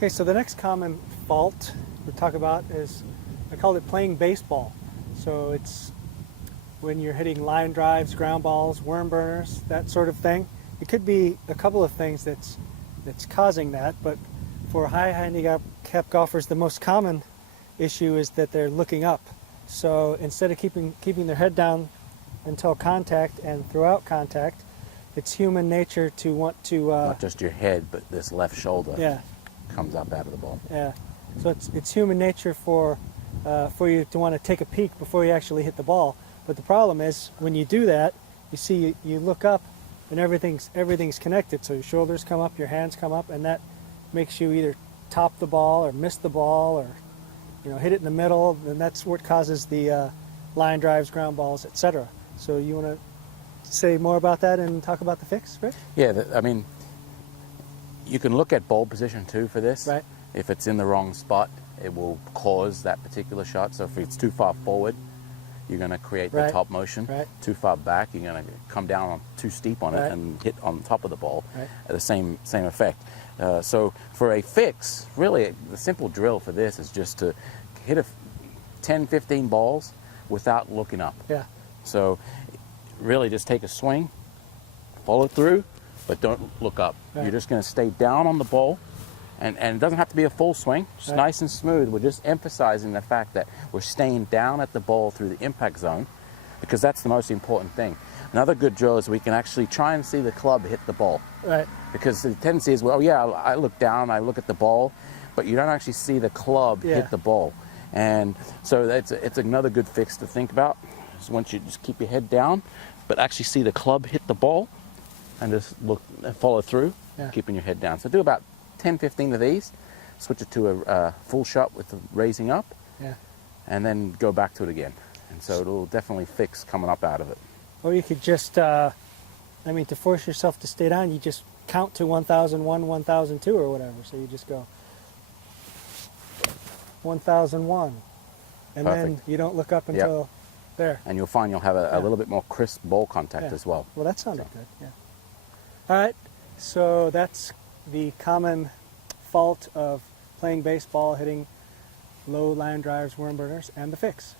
Okay, so the next common fault we talk about is, I call it playing baseball. So it's when you're hitting line drives, ground balls, worm burners, that sort of thing. It could be a couple of things that's causing that, but for high handicap golfers, the most common issue is that they're looking up. So instead of keeping their head down until contact and throughout contact, it's human nature to want to Not just your head, but this left shoulder yeah. comes up out of the ball. Yeah, so it's human nature for you to want to take a peek before you actually hit the ball. But the problem is when you do that, you look up, and everything's connected. So your shoulders come up, your hands come up, and that makes you either top the ball or miss the ball, or hit it in the middle, and that's what causes the line drives, ground balls, etc. So you want to say more about that and talk about the fix, Rich? Yeah, I mean, you can look at ball position too for this. Right. If it's in the wrong spot, it will cause that particular shot. So if it's too far forward, you're going to create the Right. top motion. Right. Too far back, you're going to come down too steep on Right. it and hit on top of the ball. Right. The same effect. So for a fix, really, the simple drill for this is just to hit 10, 15 balls without looking up. Yeah. So really just take a swing, follow through, but don't look up. Right. You're just going to stay down on the ball, and it doesn't have to be a full swing, just Right. nice and smooth. We're just emphasizing the fact that we're staying down at the ball through the impact zone, because that's the most important thing. Another good drill is we can actually try and see the club hit the ball, Right. because the tendency is, well, yeah, I look down, I look at the ball, but you don't actually see the club Yeah. hit the ball. And so it's another good fix to think about. So once you just keep your head down, but actually see the club hit the ball, and just look and follow through, Yeah. keeping your head down. So do about 10, 15 of these, switch it to a full shot with the raising up, Yeah. and then go back to it again. And so it'll definitely fix coming up out of it. Or you could just, to force yourself to stay down, you just count to 1001, 1002 or whatever. So you just go 1001. And then Perfect. you don't look up until there. And you'll find you'll have Yeah. a little bit more crisp ball contact Yeah. as well. Well, that sounded good, yeah. All right, so that's the common fault of playing baseball, hitting low line drives, worm burners, and the fix.